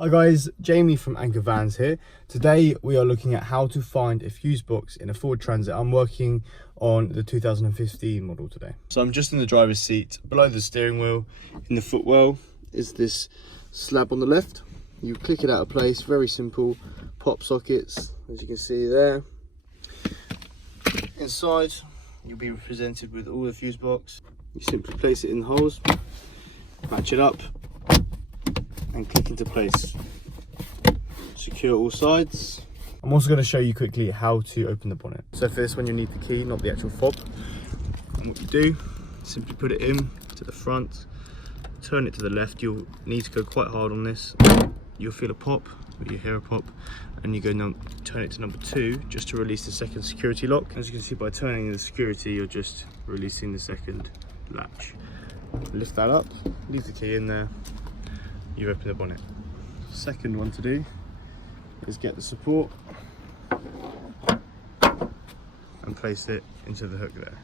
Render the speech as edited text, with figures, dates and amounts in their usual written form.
Hi guys, Jamie from Anchor Vans here. Today we are looking at how to find a fuse box in a Ford Transit. I'm working on the 2015 model today. So I'm just in the driver's seat. Below the steering wheel, in the footwell, is this slab on the left. You click it out of place, very simple. Pop sockets, as you can see there. Inside, you'll be presented with all the fuse box. You simply place it in the holes, match it up, and click into place. Secure all sides. I'm also going to show you quickly how to open the bonnet. So for this one you need the key, not the actual fob. And what you do, simply put it in to the front, turn it to the left. You'll need to go quite hard on this. You'll feel a pop, or you hear a pop, and you go turn it to number 2 just to release the second security lock. As you can see, by turning the security, you're just releasing the second latch. Lift that up, leave the key in there. You open the bonnet. Second one to do is get the support and place it into the hook there.